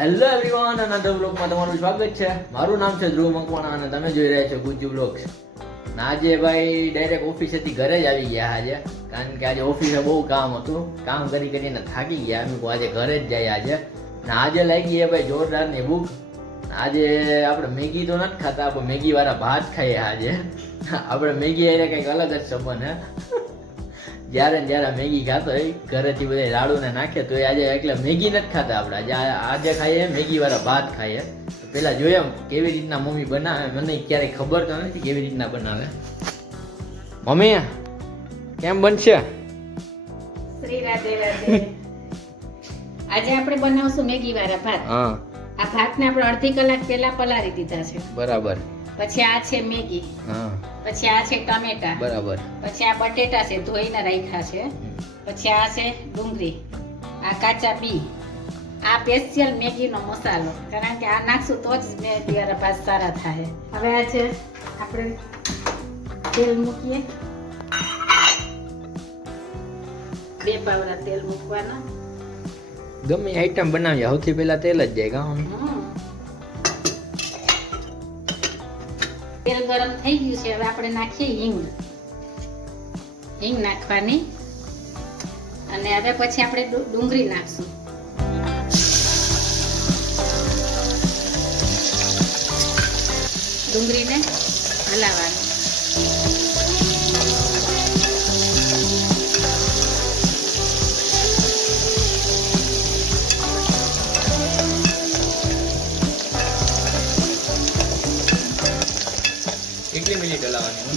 Hello everyone another બ્લોગમાં તમારું સ્વાગત છે. મારું નામ છે ધ્રુવ મકવાણા અને તમે જોઈ રહ્યા છો ગુજ્જુ બ્લોગ્સ આજે ભાઈ ડાયરેક્ટ ઓફિસેથી ઘરે જ આવી ગયા આજે. કારણ કે આજે ઓફિસે બહુ કામ હતું. કામ કરી કરીને થાકી ગયા. અમે આજે ઘરે જ જાય આજે. ને આજે લાગી ગયા ભાઈ જોરદારની ભૂખ. આજે આપણે મેગી તો નથી ખાતા આપણે મેગી વાળા ભાત ખાઈએ આજે. આપણે મેગી હારે કંઈક અલગ જ સંબંધ, હે. જ્યારે જ્યારે મેગી ખાતો હોય ઘરેથી બધા લાડુને નાખે તો એ આજે એટલે મેગી નથી ખાતા આપણે. આજે આજે ખાઈએ મેગી વાળા ભાત ખાઈએ. તો પેલા જોઈએ એમ કેવી રીતના મમ્મી બનાવે મને ક્યારેય ખબર તો નથી કેવી રીતના બનાવે. મમ્મી કેમ બનશે? શ્રી રાધે રાધે. આજે આપણે બનાવશું મેગી વાળા ભાત. હા. આ ભાતને આપણે અડધી કલાક પહેલા પલાળી દીધા છે. બરાબર. પછી આ છે મેગી હા. પછી આ છે ટમેટા બરાબર. પછી આ બટેટા છે ધોઈને રાખ્યા છે. પછી આ છે ડુંગળી આ કાચા બી. આ સ્પેશિયલ મેગીનો મસાલો કારણ કે આ નાખશું તો જ મેગી વાળા પાસ સારા થાય. હવે આ છે આપણે તેલ મૂકીએ. બે પાવડા તેલ મૂકવાના. ગમે આઈટમ બનાવીએ સૌથી પહેલા તેલ જ જાય કાં તેલ ગરમ થઈ ગયું છે, હવે આપણે નાખીએ હિંગ. હિંગ નાખવાની. અને હવે પછી આપણે ડુંગળી નાખશું. ડુંગળીને હલાવવાની.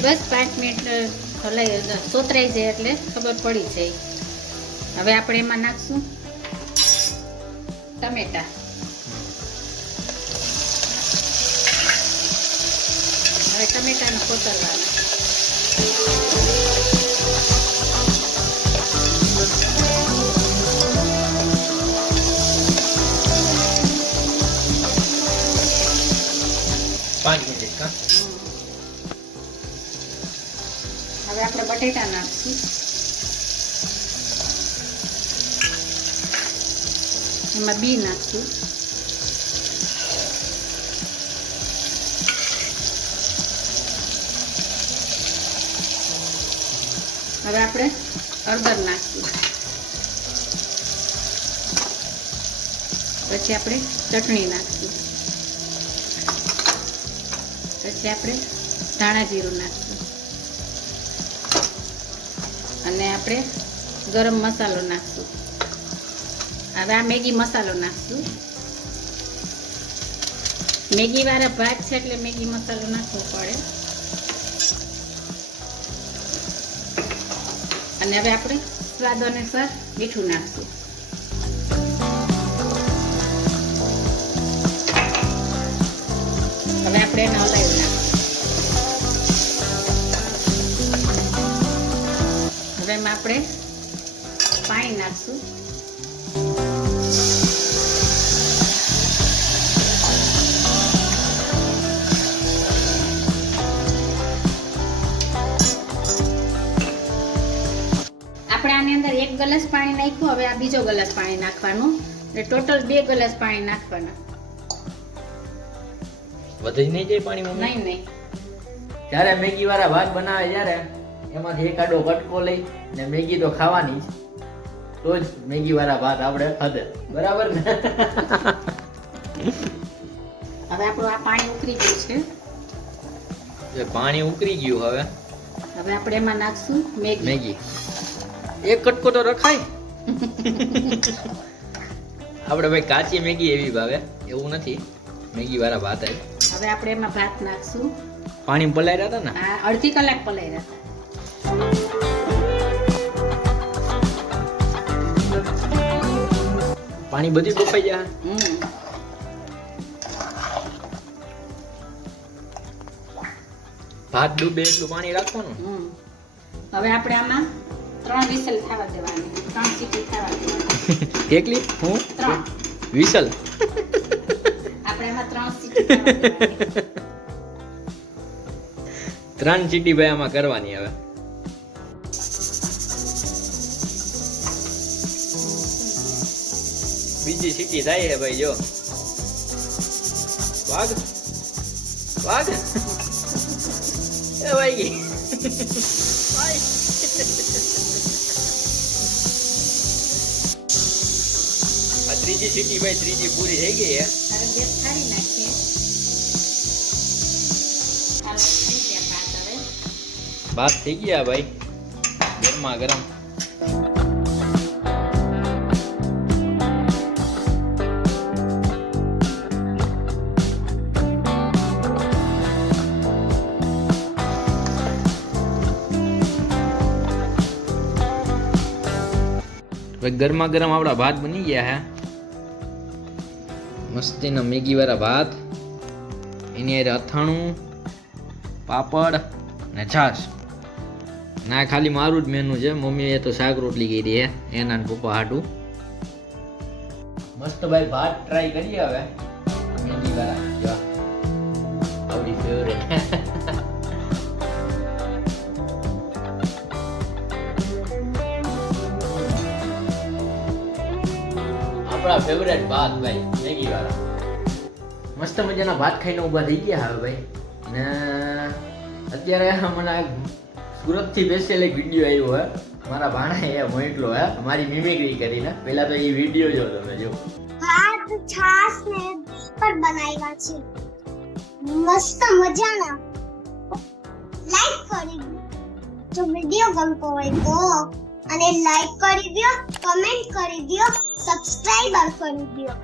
બસ પાંચ મિનિટ હલાઈ સોતરાઈ જાય એટલે ખબર પડી જાય. હવે આપણે એમાં નાખશું ટમેટા. હવે ટમેટાને કોતરવાના પાંચ મિનિટ કાં? હવે આપણે બટેટા નાખશું. એમાં બી નાખશું. હવે આપણે હળદર નાખશું. પછી આપણે ચટણી નાખશું. પછી આપણે ધાણા જીરું નાખશું. અને આપણે ગરમ મસાલો નાખશું. હવે આ મેગી મસાલો નાખશું. મેગી વાળા ભાત છે એટલે મેગી મસાલો નાખવો પડે. અને હવે આપણે સ્વાદ અનુસાર મીઠું નાખશું. હવે આપણે એને હલાવી નાખશું. એમાં આપણે પાણી નાખશું. આપણે આની અંદર એક ગ્લાસ પાણી નાખ્યું હવે આ બીજો ગ્લાસ પાણી નાખવાનું. એટલે ટોટલ બે ગ્લાસ પાણી નાખવાના. વધી નહીં જાય પાણી નહીં નહીં. જ્યારે મેગી વાળા ભાત બનાવે ત્યારે એમાંથી એક આડો કટકો લઈ ને મેગી તો ખાવાની જ. તો જ મેગી વાળા ભાત આપણે ખાધે. બરાબર ને? હવે આપણું આ પાણી ઉકળી ગયું છે. એ પાણી ઉકળી ગયું હવે. હવે આપણે એમાં નાખશું મેગી. મેગી. એક કટકો તો રખાય. આપણે ભાઈ કાચી મેગી એવી ભાવે. એવું નથી. મેગી વાળા ભાત આવે હવે આપણે એમાં ભાત નાખશું. પાણી પલાયરા હતા ને? આ અડધી કલાક પલાળ્યા હતા. પાણી બધી બફાઈ જાય ભાત ડૂબે એટલું પાણી રાખવાનું. હવે આપણે આમાં ત્રણ વિસલ થવા દેવાની. ત્રણ સીટી થવા દેવાની. કેટલી? હું? ત્રણ. વિસલ. આપણે એમાં ત્રણ સીટી ત્રણ ચીટી ભાઈ આમાં કરવાની હવે. બીજી સીટી થાય છે ભાઈ જો. વાગ વાગ એ વાઈ ગઈ વાઈ. આ ત્રીજી સીટી ભાઈ ત્રીજી પૂરી થઈ ગઈ હે. હવે ગેસ ખાલી નાખીએ હાલો, થઈ ગયા ભાત હવે. ભાત થઈ ગયા ભાઈ. ગરમા ગરમ. હવે ગરમા ગરમ આપણા ભાત બની ગયા હે. મસ્તીના મેગી વાળા ભાત, એની હારે અથાણું, પાપડ ને છાશ. ના ખાલી મારું જ મેનુ છે. મમ્મીએ તો શાક રોટલી કરી છે એના પપ્પા હાટું. મસ્ત ભાઈ ભાત ટ્રાય કરીએ હવે. મેગી વાળા આવડી ફેવરેટ આપણા ફેવરેટ ભાત, ભાઈ. મેગી વાળા. મસ્ત મજાના ભાત ખાઈને ઊભા થઈ ગયા હવે, ભાઈ. ને અત્યારે મને સુરતથી સ્પેશિયલ એક વીડિયો આવ્યો હે. મારા ભાણા એ મોઈટલો હે. મારી મિમિક્રી કરીને. પેલા તો એ વીડિયો જો તમે જો ભાત છાસ ને પર બનાવ્યા છે. મસ્ત મજાના. લાઈક કરી. જો વીડિયો ગમતો હોય તો. અને લાઈક કરી દો કમેન્ટ કરી દો સબસ્ક્રાઇબર કરી દો